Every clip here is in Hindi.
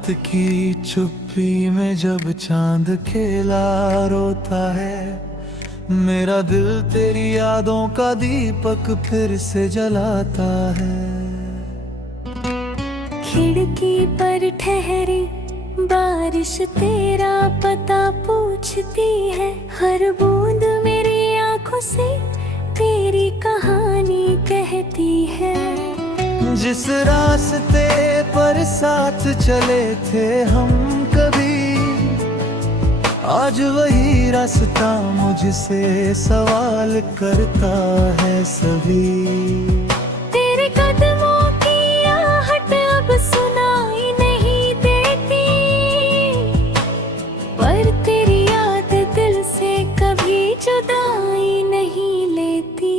रात की चुप्पी में जब चांद खेला रोता है, मेरा दिल तेरी यादों का दीपक फिर से जलाता है। खिड़की पर ठहरी बारिश तेरा पता पूछती है, हर बूंद मेरी आंखों से तेरी कहानी कहती है। जिस रास्ते पर साथ चले थे हम कभी, आज वही रास्ता मुझसे सवाल करता है सभी। तेरे कदमों की आहट अब सुनाई नहीं देती, पर तेरी याद दिल से कभी जुदाई नहीं लेती।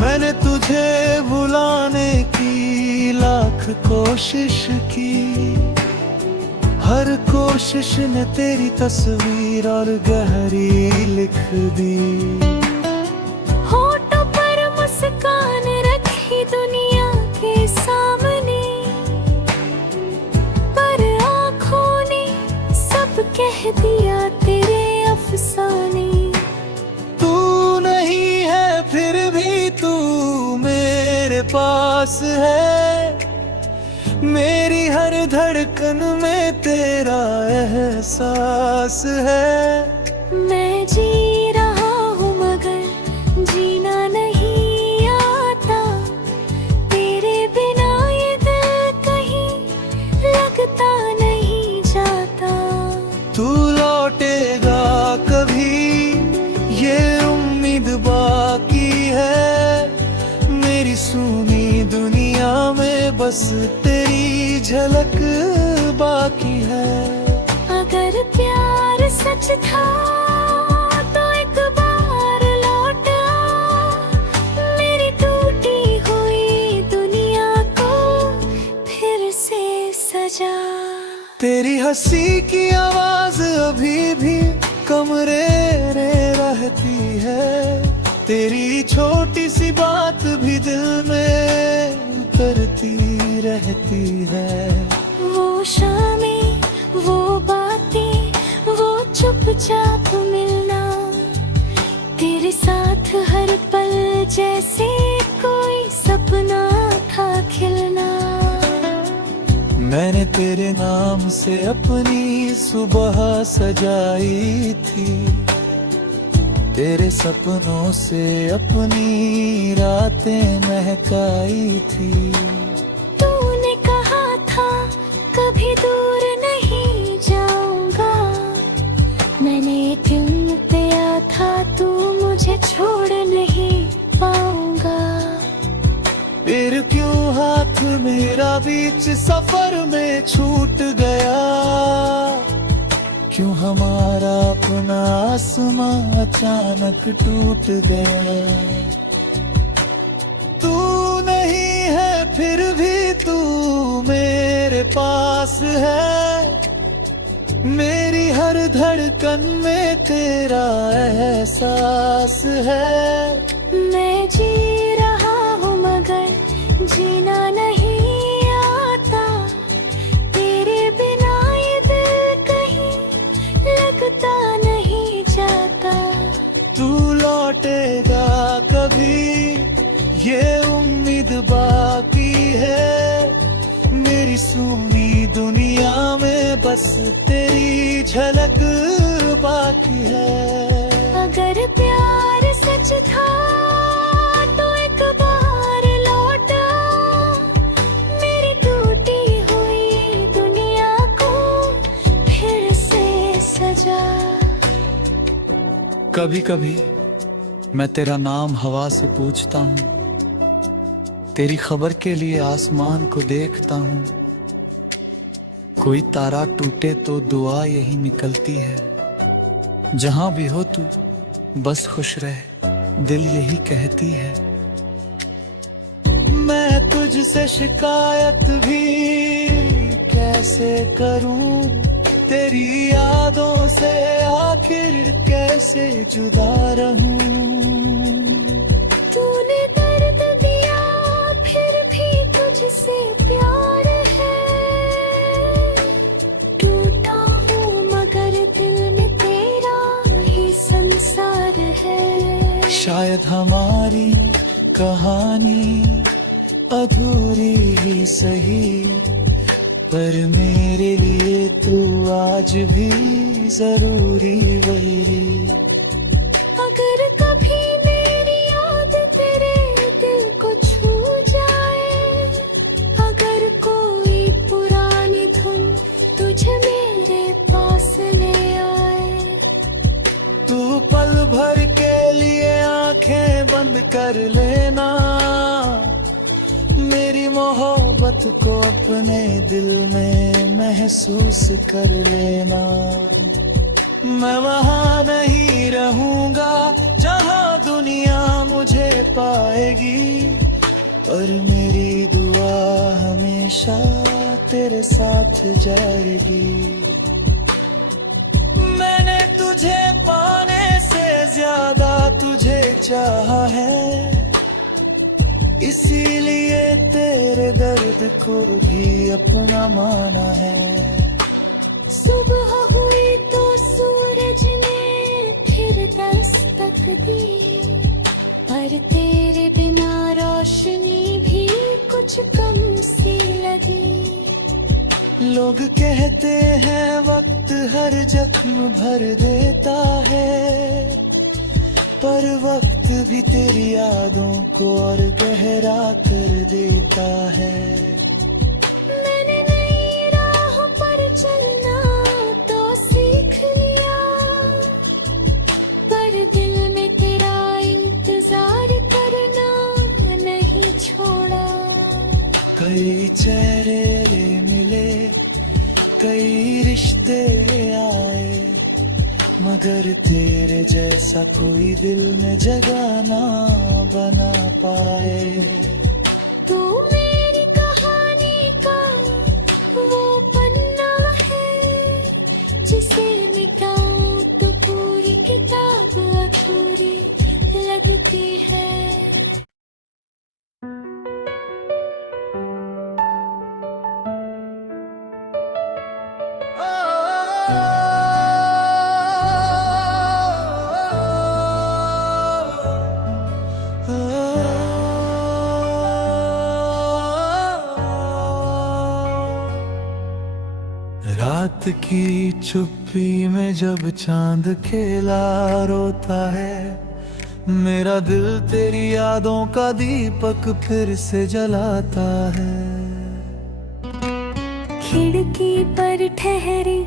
मैंने तुझे भुलाने की लाख कोशिश की, हर कोशिश ने तेरी तस्वीर और गहरी लिख दी। होठों पर मुस्कान रखी दुनिया के सामने, पर आँखों ने सब कह दिया तेरे अफसाने। तू नहीं है फिर भी तू मेरे पास है, मेरी हर धड़कन में तेरा एहसास है। मैं जी रहा हूँ मगर जीना नहीं आता, तेरे बिना ये दिल कहीं लगता नहीं जाता। तू लौटेगा कभी ये उम्मीद बाकी है, मेरी सुनी दुनिया में बस तेरी झलक बाकी है। अगर प्यार सच था तो एक बार लौट आ, मेरी टूटी हुई दुनिया को फिर से सजा। तेरी हंसी की आवाज अभी भी कमरे में रहती है, तेरी छोटी सी बात भी दिल में उतरती रहती है। वो शामें, वो बातें, वो चुपचाप मिलना, तेरे साथ हर पल जैसे कोई सपना था खिलना। मैंने तेरे नाम से अपनी सुबह सजाई थी, तेरे सपनों से अपनी रातें महकाई थी। तूने कहा था कभी दूर नहीं जाऊंगा, मैंने यकीन किया था तू मुझे छोड़ नहीं पाऊंगा। फिर क्यों हाथ मेरा बीच सफर में छूट गया, क्यों हमारा अपना आसमां अचानक टूट गया। तू नहीं है फिर भी तू मेरे पास है, मेरी हर धड़कन में तेरा एहसास है। मैं जी रहा हूँ मगर जीना नहीं आता, तेरे बिना ये दिल कहीं लगता नहीं जाता। तू लौटेगा कभी ये उम्मीद बाकी है, मेरी सुनी दुनिया में बस तेरी झलक बाकी है। अगर प्यार सच था तो एक बार लौट आ, मेरी टूटी हुई दुनिया को फिर से सजा। कभी कभी मैं तेरा नाम हवा से पूछता हूँ, तेरी खबर के लिए आसमान को देखता हूँ। कोई तारा टूटे तो दुआ यही निकलती है, जहां भी हो तू बस खुश रहे, दिल यही कहती है। मैं तुझसे शिकायत भी कैसे करूं तेरी यादों से, आखिर कैसे जुदा रहूं। तूने दर्द दिया फिर भी तुझसे प्यार है, टूटा हूँ मगर दिल में तेरा ही संसार है। शायद हमारी कहानी अधूरी ही सही, पर मेरे लिए तू आज भी जरूरी वही। अगर कभी मेरी याद तेरे दिल को छू जाए, अगर कोई पुरानी धुन तुझे मेरे पास ले आए, तू पल भर के लिए आंखें बंद कर लेना, मेरी मोहब्बत को अपने दिल में महसूस कर लेना। मैं वहाँ नहीं रहूँगा जहाँ दुनिया मुझे पाएगी, पर मेरी दुआ हमेशा तेरे साथ जाएगी। मैंने तुझे पाने से ज्यादा तुझे चाहा है, इसीलिए तेरे दर्द को भी अपना माना है। सुबह हुई तो सूरज ने फिर दस्तक दी, पर तेरे बिना रोशनी भी कुछ कम सी लगी। लोग कहते हैं वक्त हर जख्म भर देता है, पर वक्त भी तेरी यादों को और गहरा कर देता है। मैंने नई राह पर चलना तो सीख लिया, पर दिल में तेरा इंतजार करना नहीं छोड़ा। कई चेहरे मिले, कई रिश्ते आए, मगर तेरे जैसा कोई दिल में जगह ना बना पाए। तू मेरी कहानी का वो पन्ना है, जिसे मिटाऊं तो पूरी किताब अधूरी लगती है। रात की चुप्पी में जब चांद खेला रोता है, मेरा दिल तेरी यादों का दीपक फिर से जलाता है। खिड़की पर ठहरी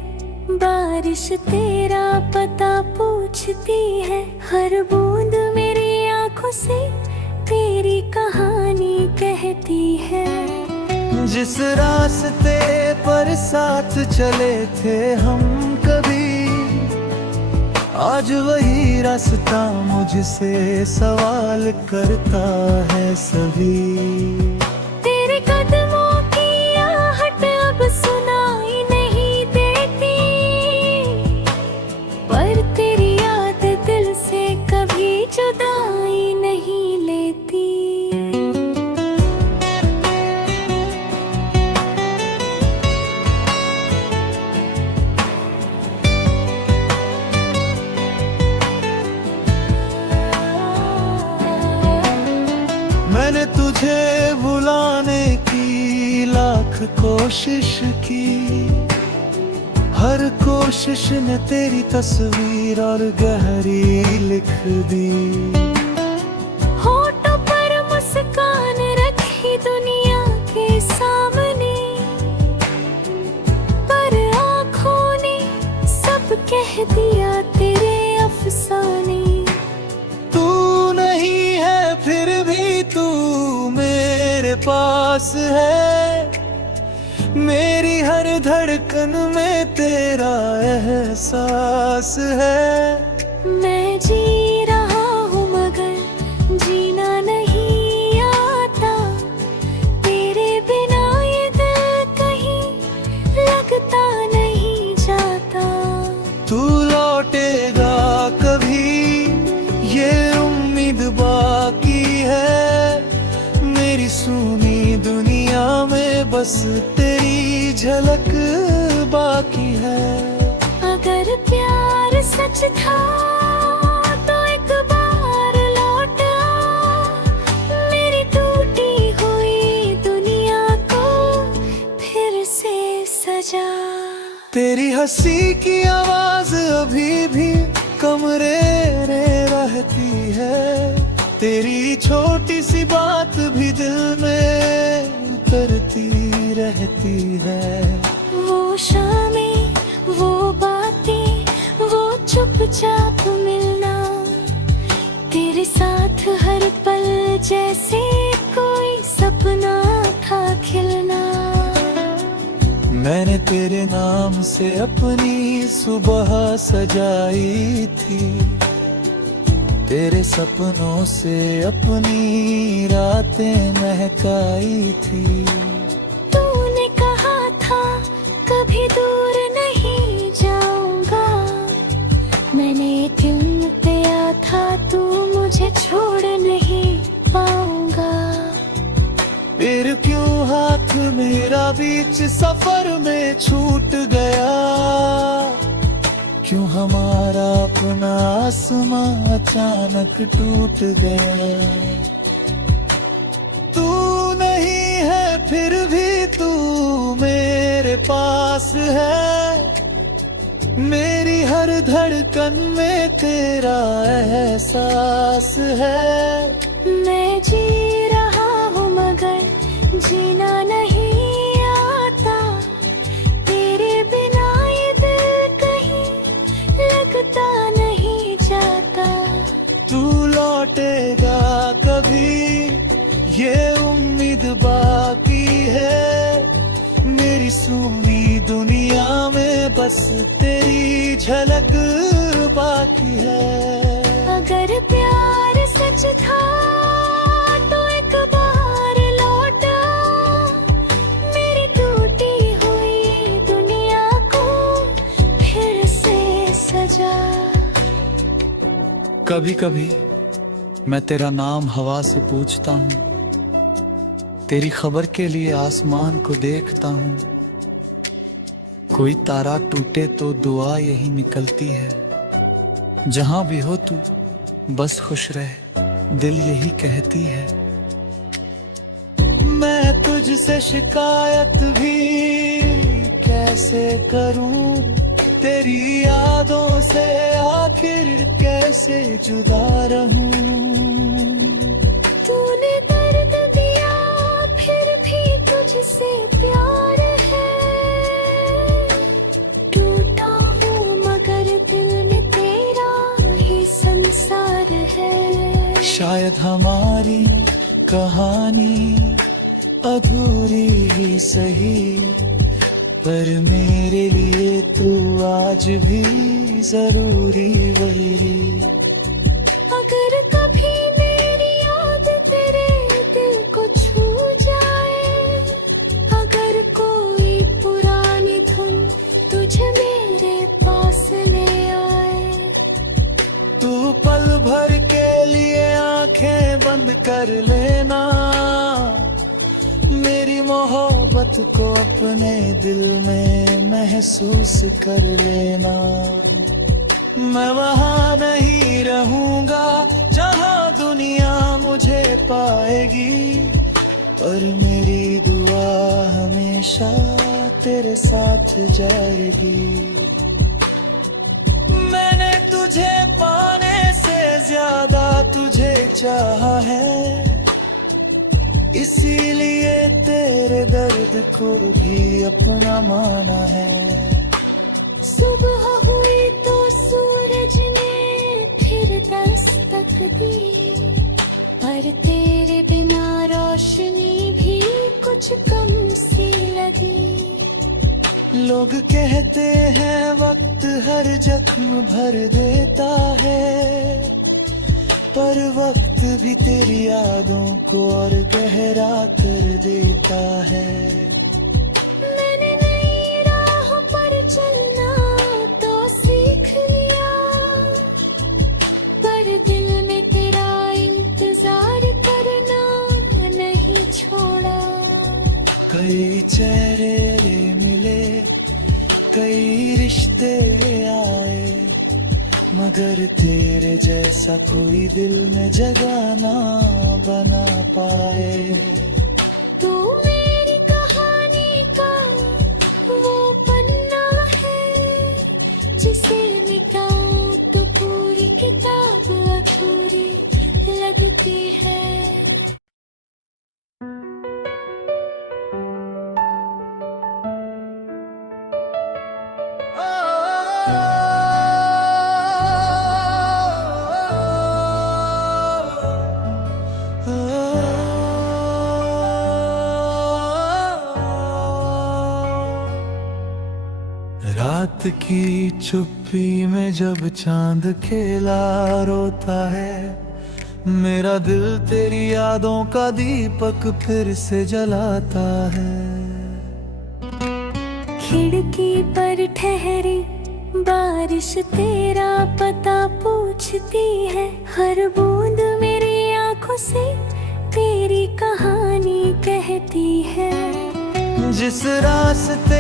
बारिश तेरा पता पूछती है, हर बूंद मेरी आंखों से तेरी कहानी कहती है। जिस रास्ते पर साथ चले थे हम कभी, आज वही रास्ता मुझसे सवाल करता है सभी। तेरे कदमों की आहट अब सुनाई नहीं देती, पर तेरी याद दिल से कभी जुदाई नहीं लेती। मैंने तुझे भुलाने की लाख कोशिश की, हर कोशिश ने तेरी तस्वीर और गहरी लिख दी। होठों पर मुस्कान रखी दुनिया के सामने, पर आँखों ने सब कह दिया तेरे अफसाने। तू नहीं है फिर भी तू मेरे पास है, मेरी हर धड़कन में तेरा एहसास है। मैं जी रहा हूँ मगर जीना नहीं आता, तेरे बिना ये दिल कहीं बस तेरी झलक बाकी है। अगर प्यार सच था तो एक बार लौट आ, मेरी टूटी हुई दुनिया को फिर से सजा। तेरी हंसी की आवाज अभी भी कमरे में रहती है, तेरी छोटी सी बात भी दिल में उतरती रहती है। वो शामें, वो बातें, वो चुपचाप मिलना, तेरे साथ हर पल जैसे कोई सपना था खिलना। मैंने तेरे नाम से अपनी सुबह सजाई थी, तेरे सपनों से अपनी रातें महकाई थी। तूने कहा था कभी दूर नहीं जाऊंगा, मैंने यकीन किया था तू मुझे छोड़ नहीं पाऊंगा। फिर क्यों हाथ मेरा बीच सफर में छूट गया, क्यों हमारा अपना आसमां अचानक टूट गया। तू नहीं है फिर भी तू मेरे पास है, मेरी हर धड़कन में तेरा एहसास है। मैं जी रहा हूँ मगर जीना नहीं आता, तेरे बिना ये दिल कहीं लगता नहीं जाता। तू लौटेगा कभी ये उम्मीद बाकी है, मेरी सूनी दुनिया में बस तेरी झलक बाकी है। अगर प्यार सच था तो एक बार लौट आ, मेरी टूटी हुई दुनिया को फिर से सजा। कभी कभी मैं तेरा नाम हवा से पूछता हूँ, तेरी खबर के लिए आसमान को देखता हूँ। कोई तारा टूटे तो दुआ यही निकलती है, जहां भी हो तू बस खुश रहे, दिल यही कहती है। मैं तुझसे शिकायत भी कैसे करूं, तेरी यादों से आखिर कैसे जुदा रहूं। तूने दर्द दिया फिर भी तुझसे प्यार है, टूटा हूँ मगर दिल में तेरा ही संसार है। शायद हमारी कहानी अधूरी ही सही, पर मेरे लिए तू आज भी जरूरी वही। अगर कभी मेरी याद तेरे दिल को छू जाए, अगर कोई पुरानी धुन तुझे मेरे पास ले आए, तू पल भर के लिए आंखें बंद कर लेना, मेरी मोहब्बत को अपने दिल में महसूस कर लेना। मैं वहां नहीं रहूंगा जहां दुनिया मुझे पाएगी, पर मेरी दुआ हमेशा तेरे साथ जाएगी। मैंने तुझे पाने से ज्यादा तुझे चाहा है, इसीलिए तेरे दर्द को भी अपना माना है। सुबह हुई तो सूरज ने फिर दस्तक दी, पर तेरे बिना रोशनी भी कुछ कम सी लगी। लोग कहते हैं वक्त हर जख्म भर देता है, पर वक्त भी तेरी यादों को और गहरा कर देता है। मैंने नई राह पर चलना तो सीख लिया, पर दिल में तेरा इंतजार करना नहीं छोड़ा। कई चेहरे रे मिले, कई रिश्ते आए, मगर तेरे जैसा कोई दिल में जगह ना बना पाए। तू मेरी कहानी का वो पन्ना है, जिसे मिटाऊं तो पूरी किताब अधूरी लगती है। रात की चुप्पी में जब चांद खेला रोता है, मेरा दिल तेरी यादों का दीपक फिर से जलाता है। खिड़की पर ठहरी बारिश तेरा पता पूछती है, हर बूंद मेरी आंखों से तेरी कहानी कहती है। जिस रास्ते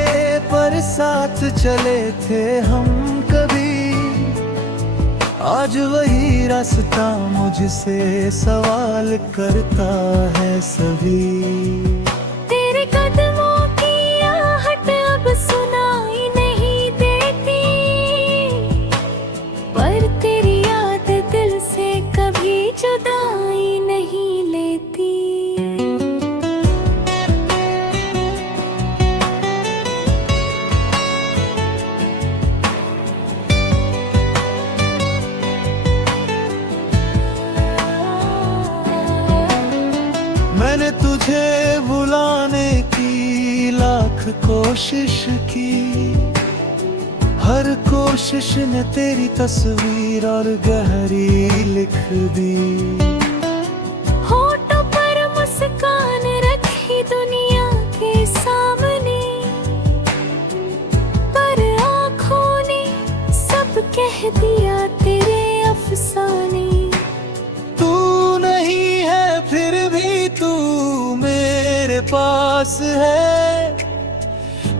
पर साथ चले थे हम कभी, आज वही रास्ता मुझसे सवाल करता है सभी। तेरे कदमों की आहट अब सुनाई नहीं देती, पर तेरी याद दिल से कभी जुदाई नहीं लेती। मैंने तुझे भुलाने की लाख कोशिश की, हर कोशिश ने तेरी तस्वीर और गहरी लिख दी। होठों पर मुस्कान रखी दुनिया के सामने, पर आँखों ने सब कह दिया तेरे अफसाने। तू नहीं है फिर भी तू मेरे पास है,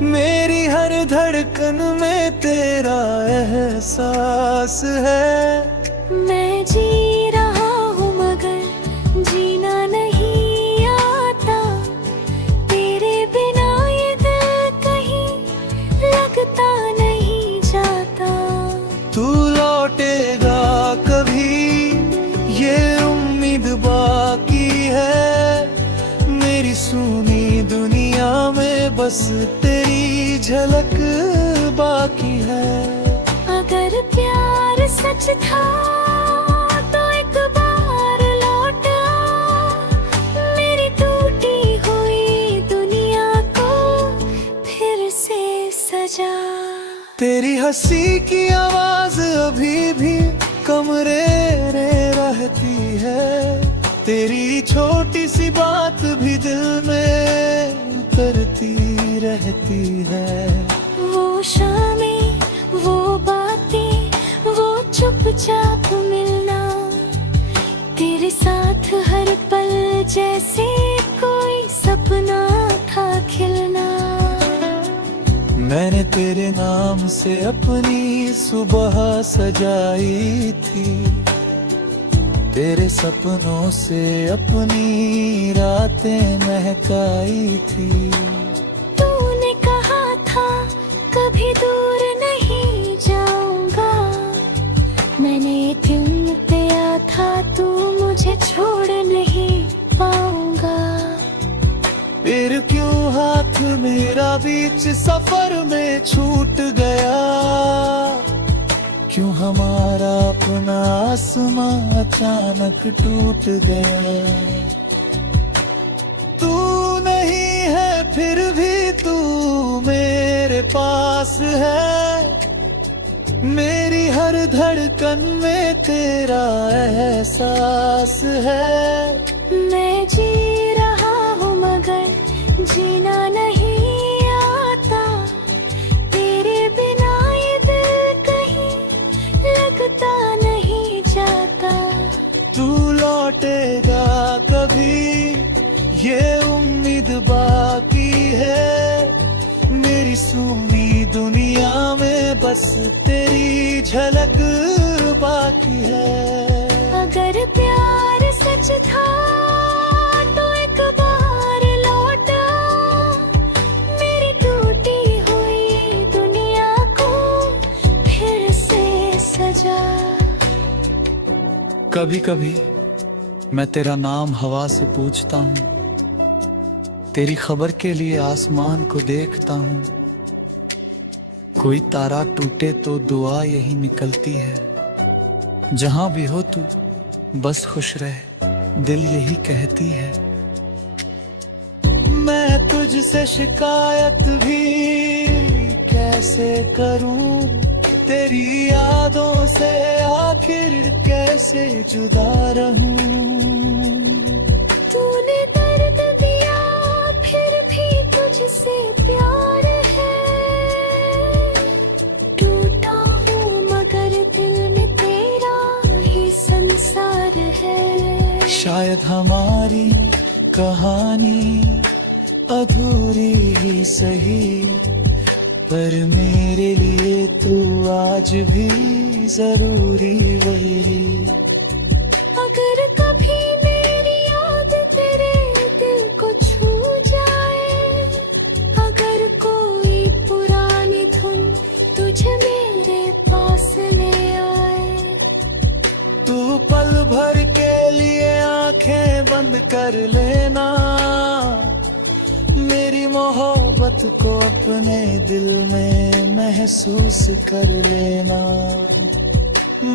मेरी हर धड़कन में तेरा एहसास है। मैं जी रहा हूँ मगर जीना नहीं आता, तेरे बिना ये दिल कहीं लगता नहीं जाता। तू लौटेगा कभी ये उम्मीद बाकी है, मेरी सुनी दुनिया में बस तेरी झलक बाकी है। अगर प्यार सच था तो एक बार लौट आ, मेरी टूटी हुई दुनिया को फिर से सजा। तेरी हंसी की आवाज अभी भी कमरे में रहती है, तेरी छोटी सी बात भी दिल में उतरती रहती है। वो शामें, वो बातें, वो चुपचाप मिलना, तेरे साथ हर पल जैसे कोई सपना था खिलना। मैंने तेरे नाम से अपनी सुबह सजाई थी, तेरे सपनों से अपनी रातें महकाई थी। तूने कहा था कभी दूर नहीं जाऊंगा, मैंने दिन दिया था तू मुझे छोड़ नहीं पाऊंगा। फिर क्यों हाथ मेरा बीच सफर में छूट गया, क्यों हमारा अपना आसमां अचानक टूट गया। तू नहीं है फिर भी तू मेरे पास है, मेरी हर धड़कन में तेरा एहसास है। मैं जी रहा हूँ मगर जीना नहीं आता, तेरे बिना ये दिल कहीं लगता नहीं जाता। तू लौटेगा कभी ये उम्मीद बाकी बस तेरी झलक बाकी है। अगर प्यार सच था तो एक बार लौटा, मेरी टूटी हुई दुनिया को फिर से सजा। कभी कभी मैं तेरा नाम हवा से पूछता हूँ, तेरी खबर के लिए आसमान को देखता हूँ। कोई तारा टूटे तो दुआ यही निकलती है, जहां भी हो तू बस खुश रह, दिल यही कहती है। मैं तुझसे शिकायत भी कैसे करूं, तेरी यादों से आखिर कैसे जुदा रहूं। तूने दर्द दिया फिर भी तुझसे प्यार है, टूटा हूँ मगर दिल में तेरा ही संसार है। शायद हमारी कहानी अधूरी ही सही, पर मेरे लिए तू आज भी जरूरी वही। अगर कभी मेरी याद तेरे दिल को छू जाए, अगर कोई पुरानी धुन तुझे मेरे पास में आए, तू पल भर के लिए आंखें बंद कर लेना, मेरी मोहब्बत को अपने दिल में महसूस कर लेना।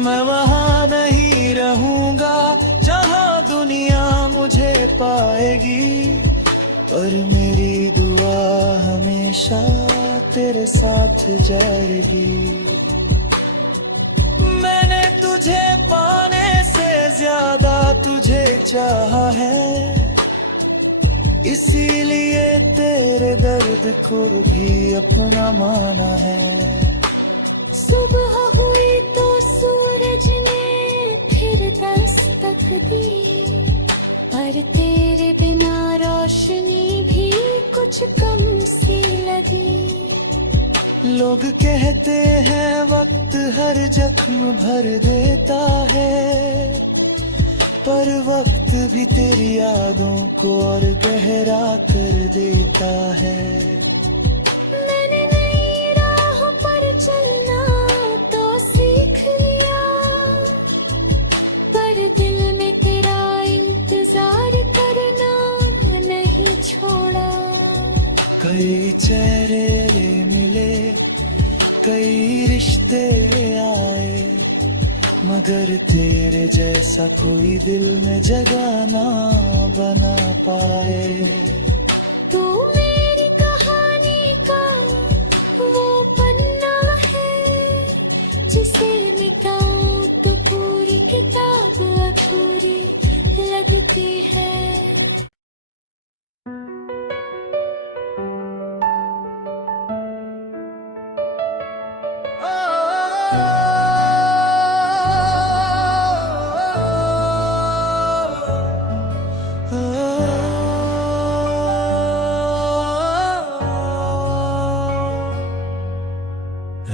मैं वहां नहीं रहूंगा जहां दुनिया मुझे पाएगी, पर मेरी दुआ हमेशा तेरे साथ जाएगी। मैंने तुझे पाने से ज्यादा तुझे चाहा है, इसीलिए तेरे दर्द को भी अपना माना है। सुबह हुई तो सूरज ने फिर दस्तक दी, पर तेरे बिना रोशनी भी कुछ कम सी लगी। लोग कहते हैं वक्त हर जख्म भर देता है, पर वक्त भी तेरी यादों को और गहरा कर देता है। मैंने नई राह पर चलना तो सीख लिया, पर दिल में तेरा इंतजार करना नहीं छोड़ा। कई चेहरे मिले, कई रिश्ते आए, मगर तेरे जैसा कोई दिल में जगह ना बना पाए। तू मेरी कहानी का वो पन्ना है, जिसे मिटाऊं तो पूरी किताब अधूरी लगती है।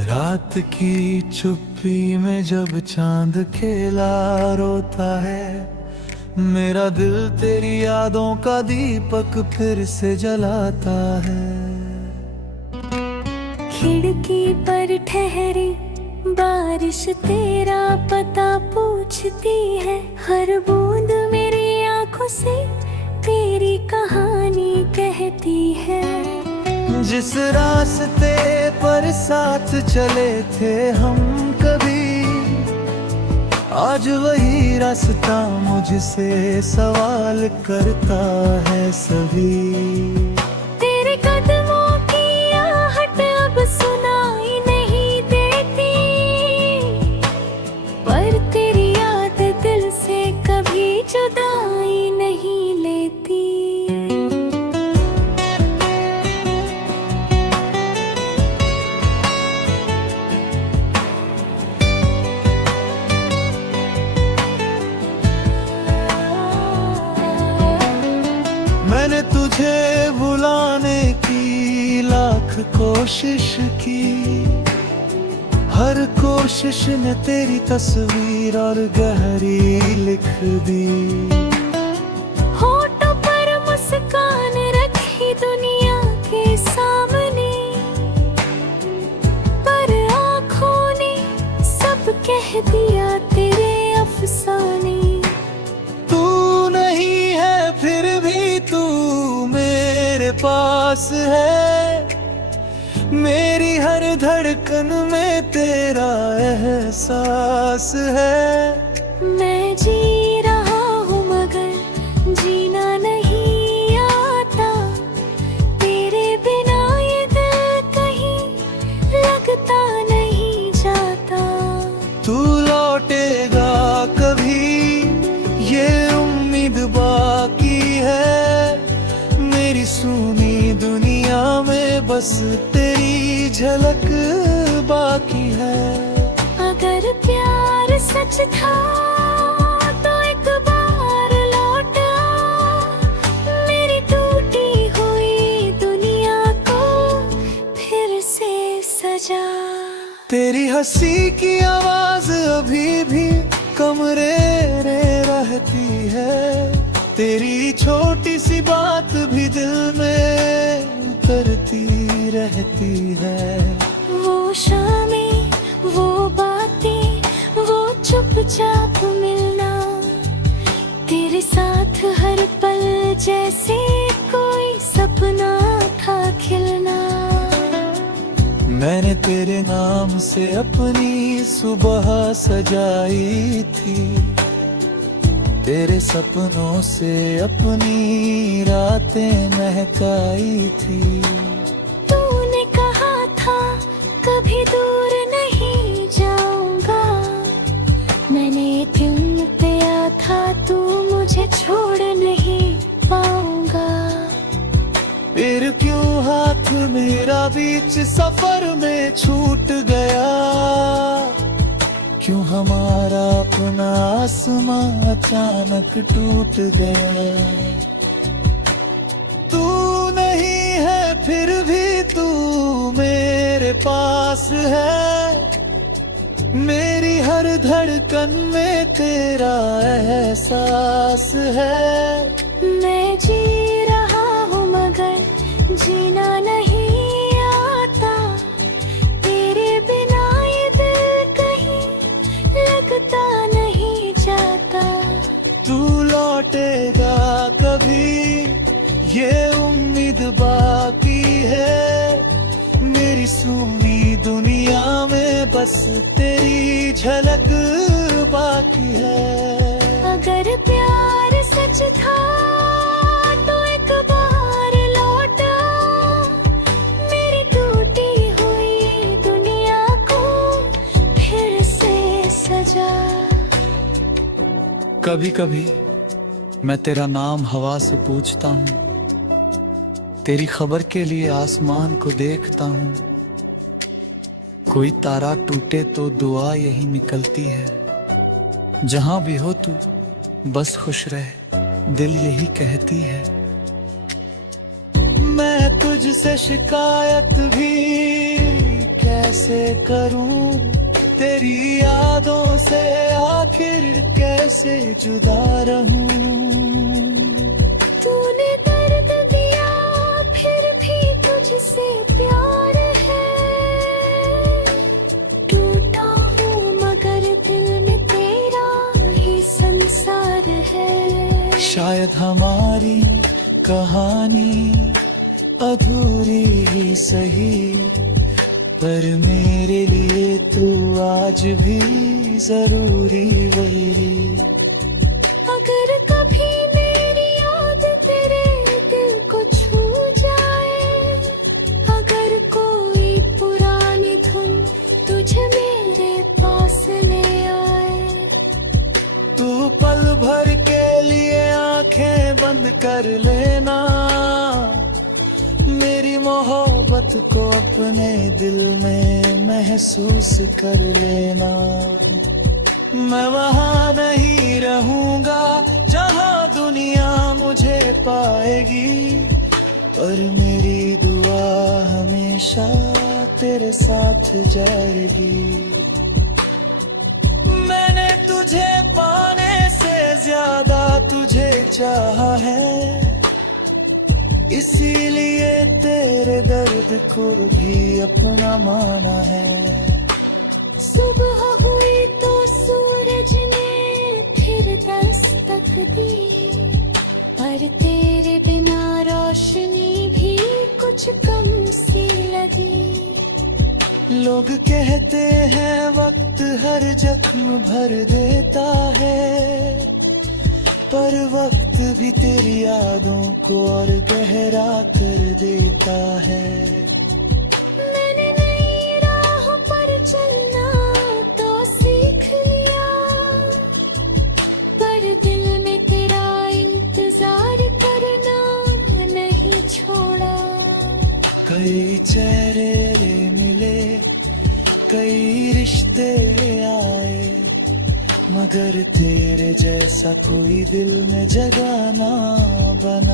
रात की चुप्पी में जब चांद खेला रोता है, मेरा दिल तेरी यादों का दीपक फिर से जलाता है। खिड़की पर ठहरी बारिश तेरा पता पूछती है, हर बूंद मेरी आंखों से तेरी कहानी कहती है। जिस रास्ते पर साथ चले थे हम कभी, आज वही रास्ता मुझसे सवाल करता है सभी। तेरे कदमों की आहट अब सुनाई नहीं देती, पर तेरी याद दिल से कभी जुदाई नहीं लेती। मैंने तुझे भुलाने की लाख कोशिश की, हर कोशिश ने तेरी तस्वीर और गहरी लिख दी। होठों पर मुस्कान रखी दुनिया के सामने, पर आँखों ने सब कह दिया तेरे अफसाने। तू नहीं है फिर भी तू मेरे पास है, मेरी हर धड़कन में तेरा एहसास है। मैं जी रहा हूँ मगर जीना नहीं आता, तेरे बिना ये दिल कहीं लगता नहीं जाता। तू लौटेगा कभी ये उम्मीद बाकी है, मेरी सुनी दुनिया में बस तेरी झलक बाकी है। अगर प्यार सच था तो एक बार लौट आ, मेरी टूटी हुई दुनिया को फिर से सजा। तेरी हंसी की आवाज अभी भी कमरे में रहती है, तेरी छोटी सी बात भी दिल में उतरती रहती है। वो शामें, वो बातें, वो चुपचाप मिलना, तेरे साथ हर पल जैसे कोई सपना था खिलना। मैंने तेरे नाम से अपनी सुबह सजाई थी, तेरे सपनों से अपनी रातें महकाई थी। तूने कहा था कभी दूर नहीं जाऊंगा, मैंने यकीन किया था तू मुझे छोड़ नहीं पाऊंगा। फिर क्यों हाथ मेरा बीच सफर में छूट गया, क्यों हमारा अपना आसमां अचानक टूट गया। तू नहीं है फिर भी तू मेरे पास है, मेरी हर धड़कन में तेरा एहसास है। मैं जी रहा हूँ मगर जीना नहीं आता, तेरे बिना ये दिल कहीं लगता नहीं जाता। तू लौटेगा कभी ये उम्मीद बाकी है, मेरी सुनी दुनिया में बस तेरी झलक बाकी है। अगर प्यार सच था तो एक बार लौट आ, मेरी टूटी हुई दुनिया को फिर से सजा। कभी कभी मैं तेरा नाम हवा से पूछता हूँ, तेरी खबर के लिए आसमान को देखता हूँ। कोई तारा टूटे तो दुआ यही निकलती है, जहां भी हो तू बस खुश रहे दिल यही कहती है। मैं तुझसे शिकायत भी कैसे करूं, तेरी यादों से आखिर कैसे जुदा रहूं। तूने दर्द दिया फिर भी तुझसे प्यार है, टूटा हूँ मगर दिल में तेरा ही संसार है। शायद हमारी कहानी अधूरी ही सही, पर मेरे लिए तू आज भी जरूरी वही। अगर कभी मेरी याद तेरे दिल को छू जाए, अगर कोई पुरानी धुन तुझे मेरे पास में आए, तू पल भर के लिए आंखें बंद कर लेना, मेरी मोहब्बत को अपने दिल में महसूस कर लेना। मैं वहाँ नहीं रहूंगा जहाँ दुनिया मुझे पाएगी, पर मेरी दुआ हमेशा तेरे तेरे साथ जाएगी। मैंने तुझे पाने से ज्यादा तुझे चाहा है, इसीलिए तेरे दर्द को भी अपना माना है। सुबह हुई तो सूरज ने फिर दस्तक दी, पर तेरे बिना रोशनी भी कुछ कम सी लगी। लोग कहते हैं वक्त हर जख्म भर देता है, पर वक्त भी तेरी यादों को और गहरा कर देता है। मैंने नई राह पर चलना तो सीख लिया, पर दिल में तेरा इंतजार करना नहीं छोड़ा। कई चेहरे रे मिले, कई रिश्ते आए, मगर तेरे जैसा कोई दिल में जगह ना बना।